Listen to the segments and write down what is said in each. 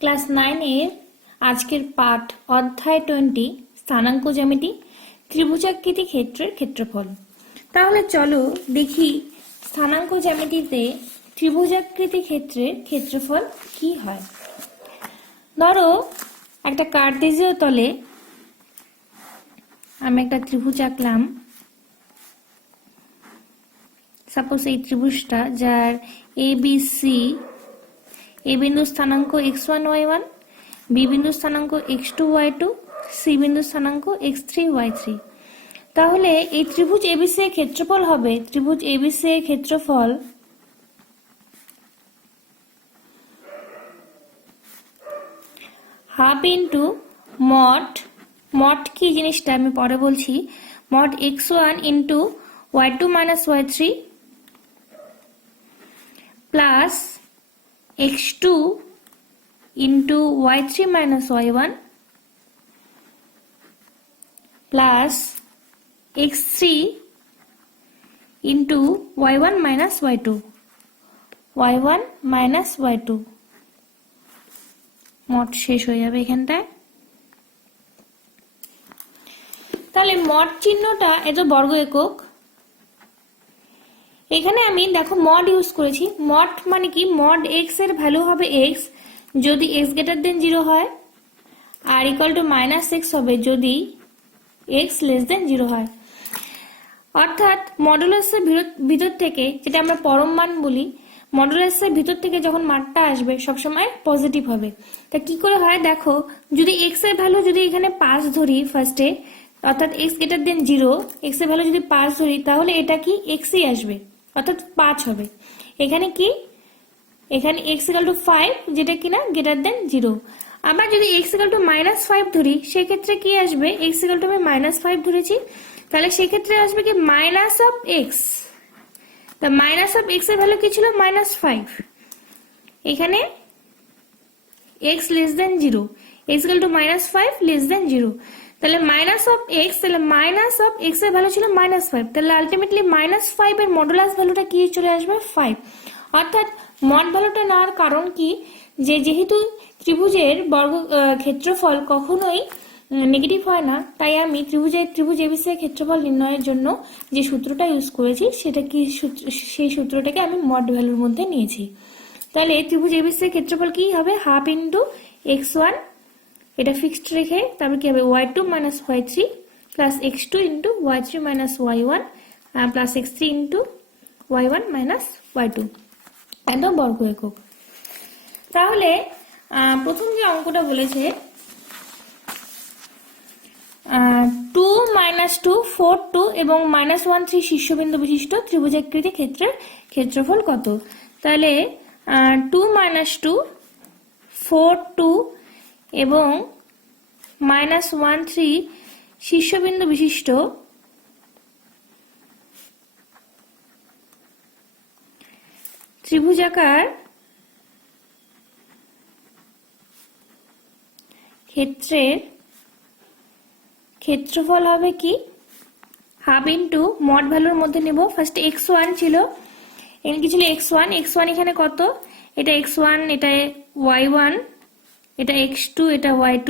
Class 9 এর আজকের পাঠ অধ্যায় 20 স্থানাঙ্ক জ্যামিতি ত্রিভুজাকৃতি ক্ষেত্রের ক্ষেত্রফল। তাহলে চলো দেখি স্থানাঙ্ক জ্যামিতিতে ত্রিভুজাকৃতি ক্ষেত্রের ক্ষেত্রফল কি হয়। ধরো একটা কার্টেসীয় তলে আমি একটা ত্রিভুজ আঁকলাম। সাপোজ এই ত্রিভুজটা যার ABC এ বিন্দু স্থানাঙ্ক x1 y1, বি বিন্দু স্থানাঙ্ক x2 y2, সি বিন্দু স্থানাঙ্ক x3 y3। তাহলে এই ত্রিভুজ ABC এর ক্ষেত্রফল হবে, ত্রিভুজ ABC এর ক্ষেত্রফল হাফ ইন্টু মড কি জিনিসটা আমি পরে বলছি, mod x1 into y2 minus y3 plus x2 into y3 minus y1 plus x3 into y1 minus y2 mod শেষ হয়ে যাবে এখানটায়। তাহলে মড চিহ্নটা এত বর্গ একক, এখানে আমি দেখো মড ইউজ করেছি। মড মানে কি, মড x এর ভ্যালু হবে x যদি x গ্রেটার দেন 0 হয়, আর ইকুয়াল টু মাইনাস এক্স হবে যদি x লেস দেন 0 হয়। অর্থাৎ মডুলাসের ভিতর থেকে, যেটা আমরা পরম মান বলি, মডুলাসের ভিতর থেকে যখন মানটা আসবে সবসময় পজিটিভ হবে। তা কি করে হয় দেখো, যদি x এর ভ্যালু যদি এখানে 5 ধরি ফার্স্টে, অর্থাৎ x গ্রেটার দেন 0, x এর ভ্যালু যদি 5 ধরি তাহলে এটা কি xই আসবে, অর্থাৎ 5 হবে। এখানে কি, এখানে x ইকুয়াল টু 5 যেটা কিনা গ্রেটার দেন 0। আমরা যদি x ইকুয়াল টু মাইনাস 5 ধরি সেক্ষেত্রে কি আসবে, x ইকুয়াল টু আমি মাইনাস 5 ধরেছি, তাহলে সেক্ষেত্রে আসবে কি মাইনাস অফ x। তা মাইনাস অফ x এর ভ্যালু কি ছিল, মাইনাস 5। এখানে x less than 0, x equal to minus 5 less than 0, তাহলে মাইনাস অফ x, তাহলে মাইনাস অফ x এর ভ্যালু ছিল মাইনাস 5, তাহলে আলটিমেটলি মাইনাস 5 এর মডুলাস ভ্যালুটা কি চলে আসবে, 5। অর্থাৎ মড ভ্যালুটা নেওয়ার কারণ কি, যেহেতু ত্রিভুজের বর্গ ক্ষেত্রফল কখনোই নেগেটিভ হয় না, তাই আমি ত্রিভুজ ABC এর ক্ষেত্রফল নির্ণয়ের জন্য যে সূত্রটা ইউজ করেছি সেটা কি, সেই সূত্রটাকে আমি মড ভ্যালুর মধ্যে নিয়েছি। তাহলে ত্রিভুজ ABC এর ক্ষেত্রফল কি হবে, হাফ ইন্টু x1, এটা ফিক্সড রেখে তারপর কি হবে y2 minus y3 plus x2 into y3 minus y1 plus x3 into y1 minus y2, একদম বর্গ একক। তাহলে প্রথম যে অঙ্কটা বলেছে 2 মাইনাস 2 4 2 এবং মাইনাস 1 3 শীর্ষবিন্দু বিশিষ্ট ত্রিভুজাকৃতি ক্ষেত্রের ক্ষেত্রফল কত। তাহলে 2 মাইনাস 2 4 2 এবং মাইনাস 1 3 শীর্ষবিন্দু বিশিষ্ট ত্রিভুজাকার ক্ষেত্রের ক্ষেত্রফল হবে কি, হাফ ইন্টু মড ভ্যালুর মধ্যে নেব। ফার্স্ট x1 ছিল, এখানে কি ছিল x1 এখানে কত, এটা x1, এটা y1, এটা x2, এটা y2,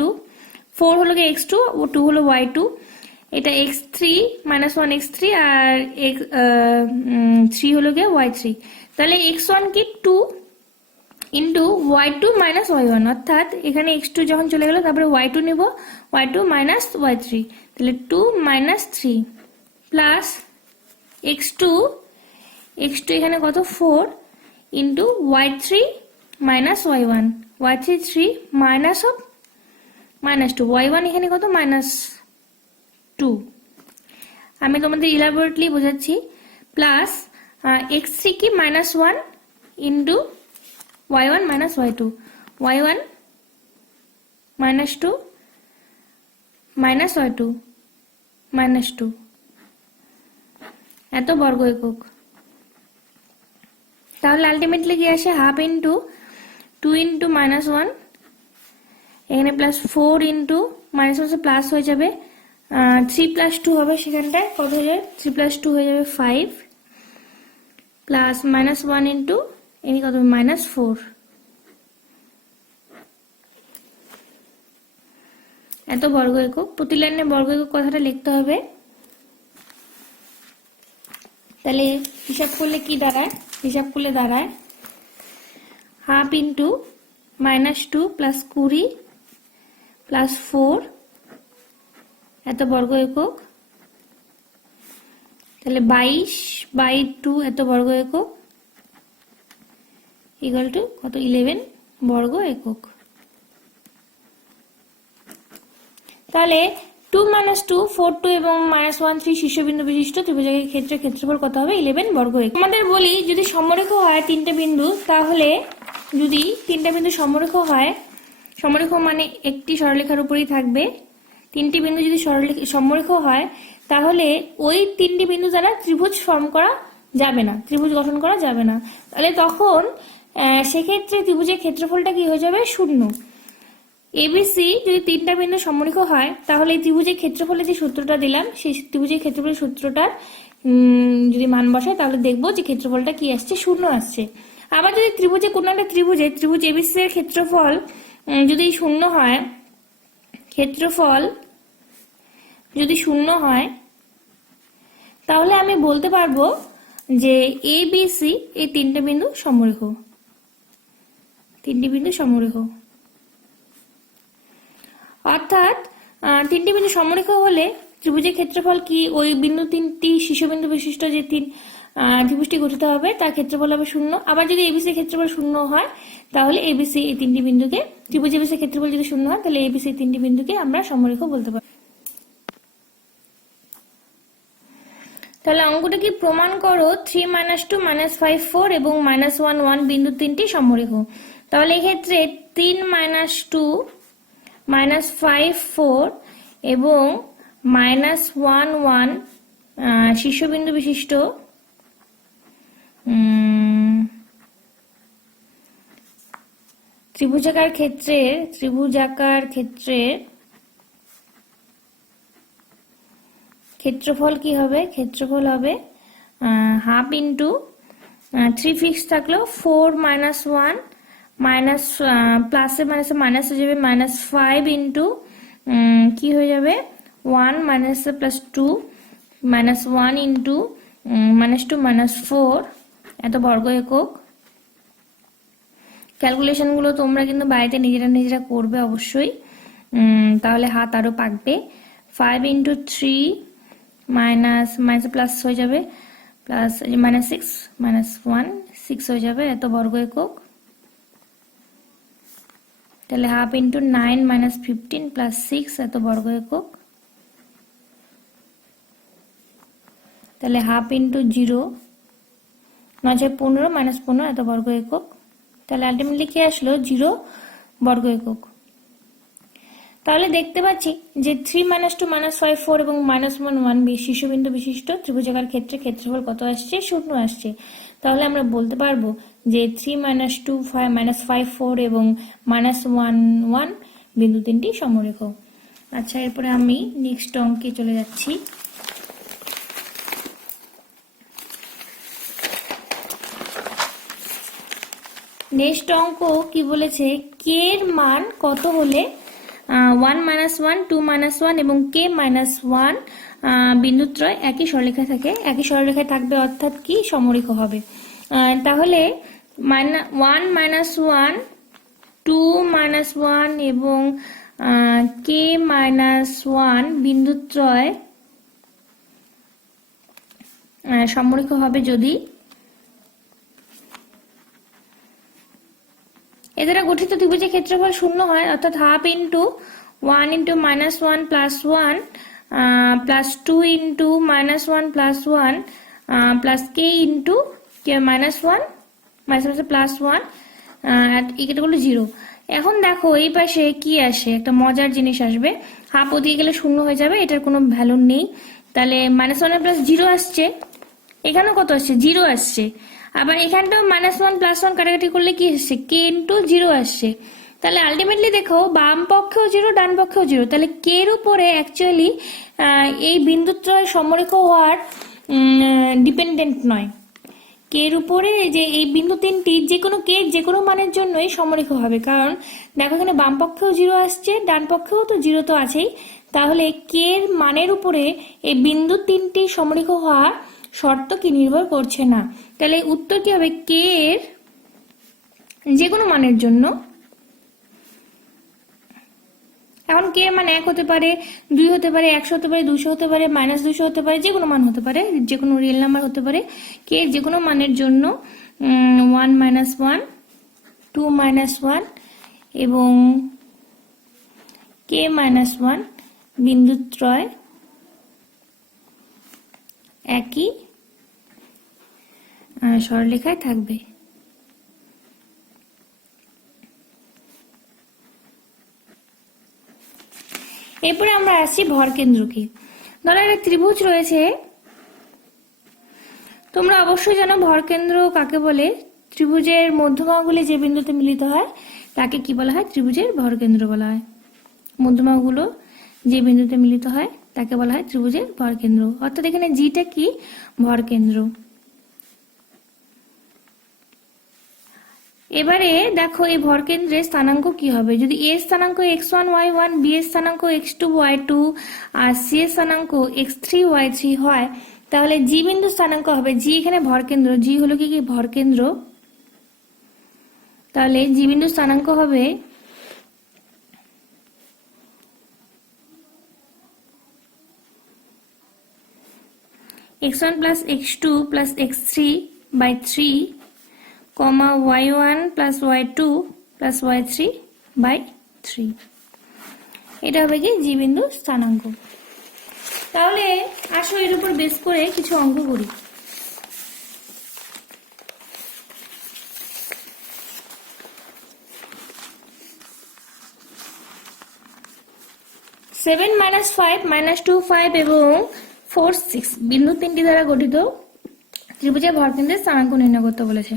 4 হলো গিয়ে x2 ও 2 হলো y2, এটা x3 মাইনাস 1 x3 আর 3 হলো গিয়ে y3। তাহলে x1 কি 2 ইন্টু y2 মাইনাস y1, অর্থাৎ এখানে x2 যখন চলে গেল তারপরে y2 নিব, y2 মাইনাস y3, তাহলে 2 মাইনাস 3 প্লাস x2 এখানে কত 4 into y3 minus y1, y3 3 minus of minus 2, y1 এখানে কত মাইনাস 2, আমি তোমাদের ইলাবোরেটলি বোঝাচ্ছি, প্লাস x3 কি minus 1 into y1 minus y2, y1 minus 2 minus y2 minus 2, এত বর্গ একক। তাহলে আলটিমেটলি কি আসে, হাফ ইন্টু 2 ইন্টু মাইনাস 1, এখানে প্লাস 4 ইন্টু মাইনাস 1 প্লাস হয়ে যাবে 3 প্লাস 2 হবে, সেখানটায় কত হয়ে যাবে 3 প্লাস 2 হয়ে যাবে 5 প্লাস মাইনাস 1 ইন্টু এখানে কত মাইনাস 4, এত বর্গ একক। প্রতি লাইনে বর্গ একক কথাটা লিখতে হবে। তাহলে হিসাব করলে কি দাঁড়ায়? হিসাব করলে দাঁড়ায় হাফ ইন্টু -2 + 20 + 4 এত বর্গ একক। তাহলে 22/2 এত বর্গ একক ইকুয়াল টু কত? 11 বর্গ একক। তাহলে 2 - 2 4 2 এবং -1 3 শীর্ষবিন্দু বিশিষ্ট ত্রিভুজের ক্ষেত্রে ক্ষেত্রফল কত হবে? 11 বর্গ একক। আমাদের বলি যদি সমরেখ হয় তিনটে বিন্দু, তাহলে যদি তিনটা বিন্দু সমরেখ হয়, সমরেখ মানে একটি সরলরেখার উপরেই থাকবে, তিনটি বিন্দু যদি সমরেখ হয় তাহলে ওই তিনটি বিন্দু দ্বারা ত্রিভুজ ফর্ম করা যাবে না, ত্রিভুজ গঠন করা যাবে না। তাহলে তখন সেক্ষেত্রে ত্রিভুজের ক্ষেত্রফলটা কি হয়ে যাবে? 0। এবিসি যদি তিনটা বিন্দু সমরেখ হয় তাহলে এই ত্রিভুজের ক্ষেত্রফলের যে সূত্রটা দিলাম সেই ত্রিভুজের ক্ষেত্রফলের সূত্রটার যদি মান বসায় তাহলে দেখবো যে ক্ষেত্রফলটা কি আসছে? 0 আসছে। আবার যদি ত্রিভুজে কোনো একটা ত্রিভুজ এবিসি এর ক্ষেত্রফল যদি 0 হয়, ক্ষেত্রফল যদি 0 হয় তাহলে আমি বলতে পারবো যে এবিসি এই তিনটে বিন্দু সমরেখ, তিনটি বিন্দু সমরেখ। অর্থাৎ তিনটি বিন্দু সমরেখ হলে ত্রিভুজের ক্ষেত্রফল কি? ওই বিন্দু তিনটি শীর্ষবিন্দু বিশিষ্ট যে ত্রিভুজটি গঠিত হবে তার ক্ষেত্রফল হবে 0। আবার যদি এবিসি ক্ষেত্রফল 0 হয় তাহলে এবিসি এই তিনটি বিন্দুকে, ত্রিভুজ এবিসি ক্ষেত্রফল যদি 0 হয় তাহলে এবিসি এই তিনটি বিন্দুকে আমরা সমরেখ বলতে পারি। তাহলে অঙ্কটা কি? প্রমাণ করো 3 - 2 -5 4 এবং -1 1 বিন্দু তিনটি সমরেখ। তাহলে এক্ষেত্রে 3 - 2 -5 4 এবং -1 1 শীর্ষবিন্দু বিশিষ্ট ত্রিভুজাকার ক্ষেত্রের ক্ষেত্রফল কি হবে? ক্ষেত্রফল হবে হাফ ইন্টু 3 ফিক্স থাকলেও 4 -1 মাইনাস প্লাসে মাইনাসে মাইনাস হয়ে যাবে -5 ইন্টু কি হয়ে যাবে 1 মাইনাস প্লাস 2 -1 ইন্টু -2 -4 এত বর্গ একক। ক্যালকুলেশন গুলো তোমরা কিন্তু বাড়িতে নিজেরা করবে অবশ্যই, তাহলে হাত আরো পাকবে। 5 ইন্টু 3 মাইনাস প্লাস হয়ে যাবে প্লাস -6 -1 6 হয়ে যাবে এত বর্গ একক। তাহলে হাফ ইন্টু 9 -15 প্লাস 6 এত বর্গ একক। তাহলে হাফ ইন্টু 0 9 15 -15 এত বর্গ একক। তাহলে আলটিমেটলি কি আসলো? 0 বর্গ একক। তাহলে দেখতে পাচ্ছি যে 3 - 2 -5 4 এবং -1 1 শীর্ষবিন্দু বিশিষ্ট ত্রিভুজাকার ক্ষেত্রে ক্ষেত্রফল কত আসছে? 0 আসছে। তাহলে আমরা বলতে পারবো যে 3 - 2 -5 4 এবং -1 1 বিন্দু তিনটি সমরেখ। আচ্ছা, এরপরে আমি নেক্সট অঙ্কে চলে যাচ্ছি। নেক্সট অঙ্ক কি বলেছে? কে এর মান কত হলে 1 - 1 2 - 1 এবং k - 1 বিন্দুত্রয় একই সরলরেখায় থাকবে, অর্থাৎ কি সমরেখ হবে। তাহলে 1 - 1 2 - 1 এবং k - 1 বিন্দুত্রয় সমরেখ হবে যদি এদের গঠিত ত্রিভুজের ক্ষেত্রফল 0 হয়, অর্থাৎ half into 1 into -1 plus 1 plus 2 into -1 plus 1 plus k into -1 plus 1 equal to 0। এখন দেখো এই পাশে কি আসে, একটা মজার জিনিস আসবে। হাফ ওদিকে গেলে 0 হয়ে যাবে, এটার কোনো ভ্যালু নেই। তাহলে -1 প্লাস 0 আসছে, এখানেও কত আসছে? 0 আসছে। আবার এখানটাও -1 প্লাস 1 কাটাকাটি করলে কি আসছে? k ইন্টু 0 আসছে। তাহলে আলটিমেটলি দেখো বাম পক্ষেও 0 ডান পক্ষেও 0, তাহলে k এর উপরে অ্যাকচুয়ালি এই বিন্দুত্রয় সমরেখ হওয়ার ডিপেন্ডেন্ট নয়। k কে এর উপরে যে এই বিন্দু তিনটি যে কোনো কে যে কোনো মানের জন্যই সমরেখ হবে, কারণ দেখো এখানে বাম পক্ষেও 0 আসছে, ডান পক্ষেও তো 0 তো আছেই, তাহলে কে এর মানের উপরে এই বিন্দু তিনটি সমরেখ হওয়ার শর্ত কি নির্ভর করছে না। তাহলে উত্তর কি হবে, কে এর যে কোনো মানের জন্য। এখন কে মানে 1 হতে পারে, 2 হতে পারে, 100 হতে পারে, 200 হতে পারে, -200 হতে পারে, যে কোনো মান হতে পারে, যে কোনো রিয়েল নাম্বার হতে পারে। কে যে কোনো মানের জন্য 1 - 1, 2 - 1 এবং কে -1 বিন্দুত্রয় একই সরলরেখায় থাকবে। এরপরে আমরা আসছি ভরকেন্দ্রকে। ধরো একটা ত্রিভুজ রয়েছে, তোমরা অবশ্যই জানো ভরকেন্দ্র কাকে বলে। ত্রিভুজের মধ্যমাগুলি যে বিন্দুতে মিলিত হয় তাকে কি বলা হয়, ত্রিভুজের ভরকেন্দ্র বলা হয়। মধ্যমাগুলো যে বিন্দুতে মিলিত হয় তাকে বলা হয় ত্রিভুজের ভরকেন্দ্র। অর্থাৎ এখানে জিটা কি, ভরকেন্দ্র। এবারে দেখো এই ভরকেন্দ্রের স্থানাঙ্ক কি হবে। যদি এ এর স্থানাঙ্ক x1 y1, বি এর স্থানাঙ্ক x2 y2 আর সি এর স্থানাঙ্ক x3 y3 হয়, তাহলে জি বিন্দুর স্থানাঙ্ক হবে, জি এখানে ভরকেন্দ্র, জি হলো কি কি ভরকেন্দ্র, তাহলে জি বিন্দুর স্থানাঙ্ক হবে x1 plus x2 plus x3 by 3, y1 plus y2 plus y3 by 3। এটা হবে কি জি বিন্দু স্থানাঙ্ক। তাহলে আসো এর উপর বেস করে কিছু অঙ্ক করি। সেভেন -5 -2 5 এবং 4 6 বিন্দু তিনটি দ্বারা গঠিত ত্রিভুজের ভরকেন্দ্রের স্থানাঙ্ক নির্ণয় করতে বলেছে।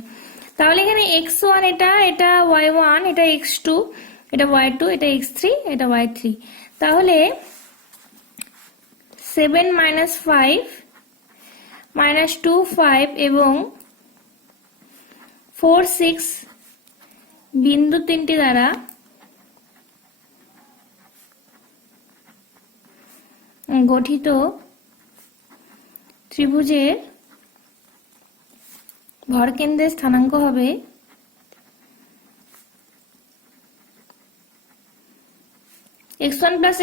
তাহলে এখানে x1 এটা y1, এটা x2, এটা y2, এটা x3, এটা y3। তাহলে 7 - 5 -2 5 এবং 4 6 বিন্দু তিনটি দ্বারা গঠিত ত্রিভুজের ভরকেন্দ্রের স্থানাঙ্ক হবে x1 plus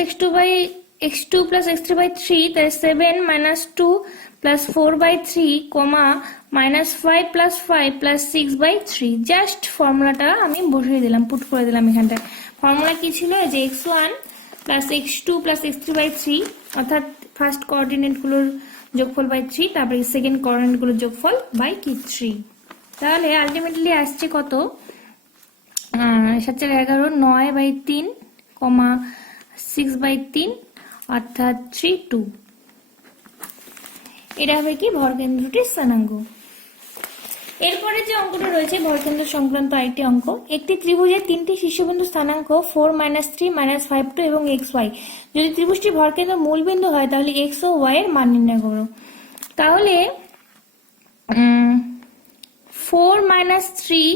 x2 plus x3 by 3, তাহলে 7 - 2 plus 4 by 3, -5 plus 5 plus 6 by 3। Just ফর্মুলাটা আমি বসিয়ে দিলাম, পুট করে দিলাম এখানটায়। ফর্মুলা কি ছিল, যে x1 plus x2 plus x3 by 3, অর্থাৎ ফার্স্ট কোঅর্ডিনেট গুলোর যোগফল বাই 3, তারপরে সেকেন্ড কোঅর্ডিনেট গুলোর যোগফল বাই কি 3। তাহলে আলটিমেটলি আসছে কত, 7 × 11 9/3, 6/3, অর্থাৎ 3 2। এটা হবে কি ভরকেন্দ্রটির স্থানাঙ্ক। এরপরে যে অঙ্কটা রয়েছে ভরকেন্দ্র সংক্রান্ত আরেকটি অঙ্ক। একটি ত্রিভুজের তিনটি শীর্ষবিন্দু স্থানাঙ্ক 4 - 3 -5 2 এবং xy। যদি ত্রিভুজটি ভরকেন্দ্র মূলবিন্দু হয় তাহলে x ও y এর মান নির্ণয় করো। তাহলে 4 - 3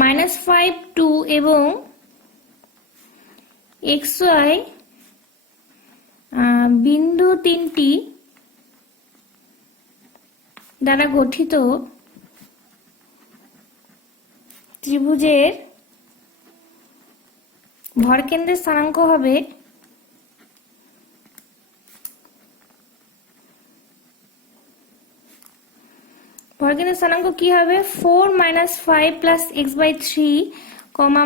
-5 2 এবং xy বিন্দু তিনটি দ্বারা গঠিত ত্রিভুজের ভরকেন্দ্রের স্থানাঙ্ক হবে ভরকেন্দ্রের স্থানাঙ্ক কি হবে, 4 - 5 plus x by 3,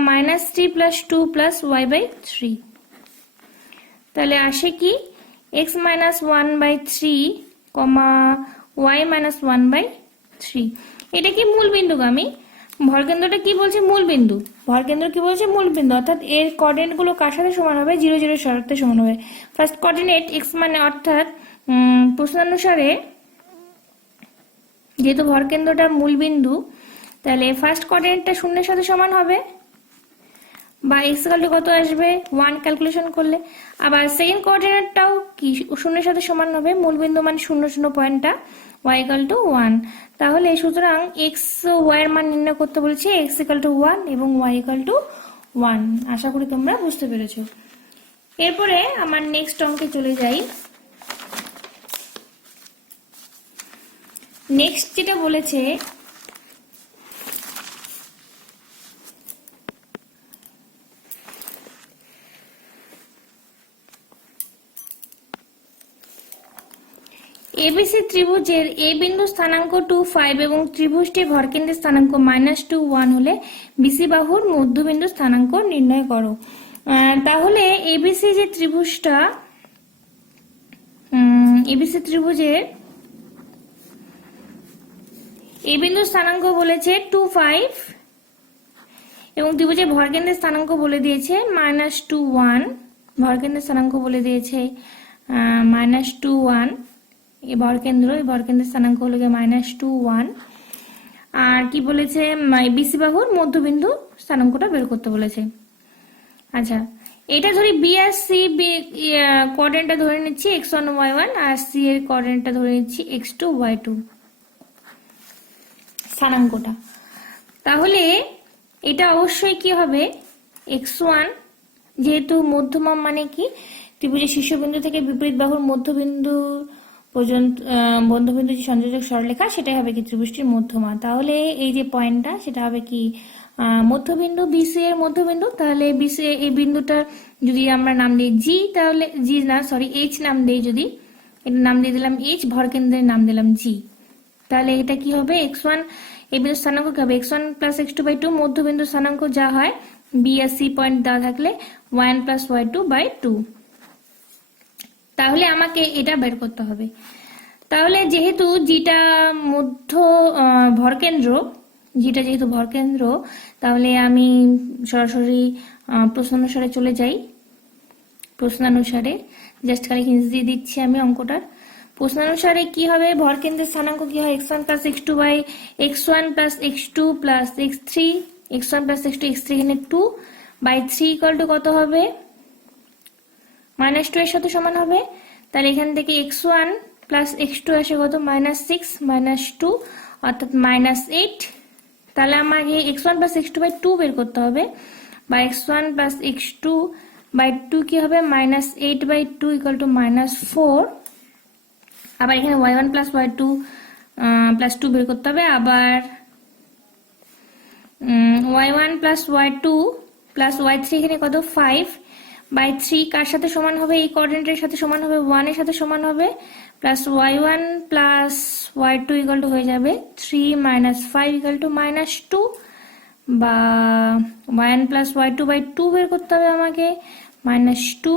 -3 plus 2 plus y by 3। তাহলে আসে কি x - 1/3, y - 1/3। এটা কি মূল বিন্দুগামী। ভরকেন্দ্রটা কি বলছে, মূল বিন্দু। ভরকেন্দ্র কি বলছে, মূল বিন্দু, অর্থাৎ এর কোঅর্ডিনেট গুলো কার সাথে সমান হবে, 0 0 শর্তে সমান হবে। ফার্স্ট কোঅর্ডিনেট x মানে, অর্থাৎ প্রশ্নানুসারে যেহেতু ভরকেন্দ্রটা মূল বিন্দু, তাহলে ফার্স্ট কোঅর্ডিনেটটা 0 এর সাথে সমান হবে, বা x কত আসবে 1 ক্যালকুলেশন করলে। আবার সেকেন্ড কোঅর্ডিনেটটাও কি 0 এর সাথে সমান হবে, মূল বিন্দু মানে 0 0 পয়েন্টটা y ইকুয়াল টু 1। তাহলে সুতরাং x y এর মান নির্ণয় করতে বলেছে, x ইকুয়াল টু 1 এবং y ইকুয়াল টু 1। আশা করি তোমরা বুঝতে পেরেছো। এরপরে আমার নেক্সট অঙ্কে চলে যাই। নেক্সট যেটা বলেছে এবিসি ত্রিভুজের এ বিন্দু স্থানাঙ্ক 2, 5 এবং ত্রিভুজটির ভরকেন্দ্রের স্থানাঙ্ক -2, 1 হলে বিসি বাহুর মধ্যবিন্দু স্থানাঙ্ক নির্ণয় করো। তাহলে এবিসি যে ত্রিভুজটা, এবিসি ত্রিভুজের এ বিন্দু স্থানাঙ্ক বলেছে 2, 5 এবং ত্রিভুজের ভরকেন্দ্রের স্থানাঙ্ক বলে দিয়েছে -2, 1। ভরকেন্দ্রের স্থানাঙ্ক বলে দিয়েছে -2, 1। এই ভরকেন্দ্রের স্থানাঙ্ক হলো -2, 1। আর কি বলেছে, বিসি বাহুর মধ্যবিন্দু স্থানাঙ্কটা বের করতে বলেছে। আচ্ছা, এটা ধরি বি আর সি, কোঅর্ডিনেটটা ধরে নিচ্ছি x1, y1 আর সি এর কোঅর্ডিনেটটা ধরে নিচ্ছি x2, y2 স্থানাঙ্কটা। তাহলে এটা অবশ্যই কি হবে, x1 যেহেতু মধ্যমা মানে কি ত্রিভুজের শীর্ষবিন্দু থেকে বিপরীত বাহুর মধ্যবিন্দু পর্যন্ত মধ্যবিন্দু যে সংযোজক সরলরেখা সেটাই হবে কি ত্রিভুজটির মধ্যমা। তাহলে এই যে পয়েন্টটা সেটা হবে কি মধ্যবিন্দু, বিসি এর মধ্যবিন্দু। তাহলে বিসি এই বিন্দুটা যদি আমরা নাম দিই জি, তাহলে জি না সরি এইচ নাম দিই, যদি এটা নাম দিয়ে দিলাম এইচ, ভরকেন্দ্রের নাম দিলাম জি, তাহলে এটা কি হবে x1 এই বিন্দু স্থানাঙ্ক কি হবে x1 প্লাস x2/2, মধ্যবিন্দু স্থানাঙ্ক যা হয় বি আর সি পয়েন্ট দেওয়া থাকলে y1 প্লাস y2/2। তাহলে আমাকে এটা বের করতে হবে। তাহলে যেহেতু জিটা মধ্য ভরকেন্দ্র, জিটা যেহেতু ভরকেন্দ্র, তাহলে আমি সরাসরি প্রশ্নানুসারে চলে যাই। প্রশ্নানুসারে জাস্ট খালি হিন্টস দিয়ে দিচ্ছি আমি অঙ্কটার। প্রশ্নানুসারে কি হবে, ভরকেন্দ্রের স্থানাঙ্ক কি হয় x1 plus x2 by x1 plus x2 plus x3, x1 plus x2, x3 এখানে 2/3 ইকুয়াল টু কত হবে, -2 এর সাথে সমান হবে। তাহলে এখান থেকে x1 প্লাস x2 আসে কত, -6 -2 অর্থাৎ -8। তাহলে আমাকে x1 প্লাস x2/2 বের করতে হবে, বা x1 প্লাস x2/2 কি হবে, -8/2 ইকুয়াল টু -4। আবার এখানে y1 প্লাস y2 প্লাস 2 বের করতে হবে। আবার y1 plus y2 plus y3 এখানে কত 5/3 কার সাথে সমান হবে, এই কোঅর্ডিনেটের সাথে সমান হবে, 1 এর সাথে সমান হবে, plus y1 plus y2 equal to হয়ে যাবে 3 - 5 ইকুয়াল টু -2, বা y1 প্লাস y2/2 বের করতে হবে আমাকে, -2/2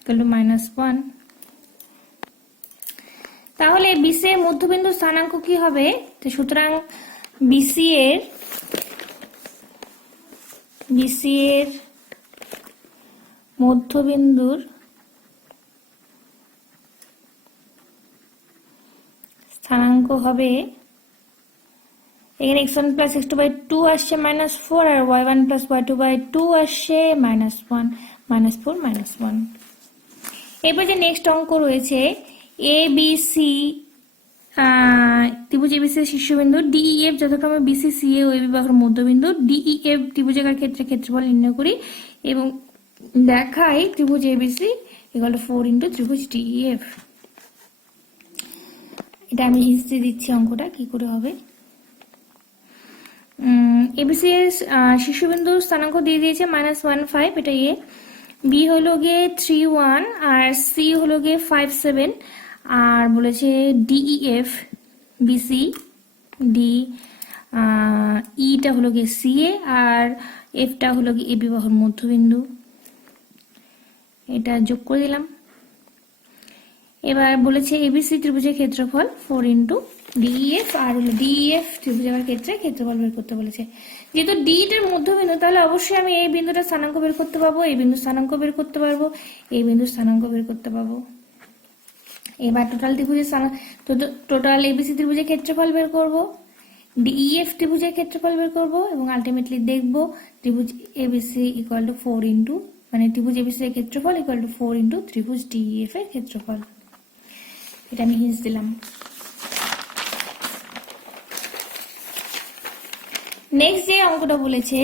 ইকুয়াল টু -1। তাহলে বিসি এর মধ্যবিন্দু স্থানাঙ্ক কি হবে, তো সুতরাং বিসি এর মধ্যবিন্দুর স্থানাঙ্ক হবে, এখানে x1 প্লাস x2/2 আসছে -4 আর y1 প্লাস y2/2 আসছে -1, -4 -1। এরপর যে নেক্সট অঙ্ক রয়েছে এ বি সি, ত্রিভুজ এবিসি এর শীর্ষবিন্দু ডিইএফ যথাক্রমে বিসি সি এ ও এবি বাহুর মধ্যবিন্দু, ডিইএফ ত্রিভুজাকার ক্ষেত্রে ক্ষেত্রফল নির্ণয় করি এবং দেখাই ত্রিভুজ এবিসি ইকুয়াল টু 4 ইন্টু ত্রিভুজ ডিইএফ। এটা আমি হিস্ট্রি দিচ্ছি অঙ্কটা কি করে হবে। এবিসি এর শীর্ষবিন্দু স্থানাঙ্ক দিয়ে দিয়েছে -1, 5, এটা এ, বি হলো গিয়ে 3, 1 আর সি হলো গিয়ে 5, 7 আর বলেছে ডিইএফ বিসি ডি ইটা হলো গিয়ে সি এ আর এফটা হলো গিয়ে এবি বাহুর মধ্যবিন্দু, এটা যোগ করে দিলাম। এবার বলেছে এবিসি ত্রিভুজের ক্ষেত্রফল 4 ইন্টু ডিইএফ, আর হলো ডিইএফ ত্রিভুজাকার ক্ষেত্রে ক্ষেত্রফল বের করতে বলেছে। যেহেতু ডি এর মধ্যবিন্দু তাহলে অবশ্যই আমি এই বিন্দুটা স্থানাঙ্ক বের করতে পারবো, এই বিন্দু স্থানাঙ্ক বের করতে পারবো, এই বিন্দু স্থানাঙ্ক বের করতে পারবো। এবার টোটাল এবিসি ত্রিভুজের ক্ষেত্রফল বের করব, ডিইএফ ত্রিভুজের ক্ষেত্রফল বের করব এবং আলটিমেটলি দেখব ত্রিভুজ এবিসি ইকুয়াল টু 4 ইন্টু মানে ত্রিভুজ এবিসি এর ক্ষেত্রফল ইকুয়াল টু 4 ইন্টু ত্রিভুজ ডিইএফ এর ক্ষেত্রফল। এটা আমি হিন্টস দিলাম। নেক্সট যে অঙ্কটা বলেছে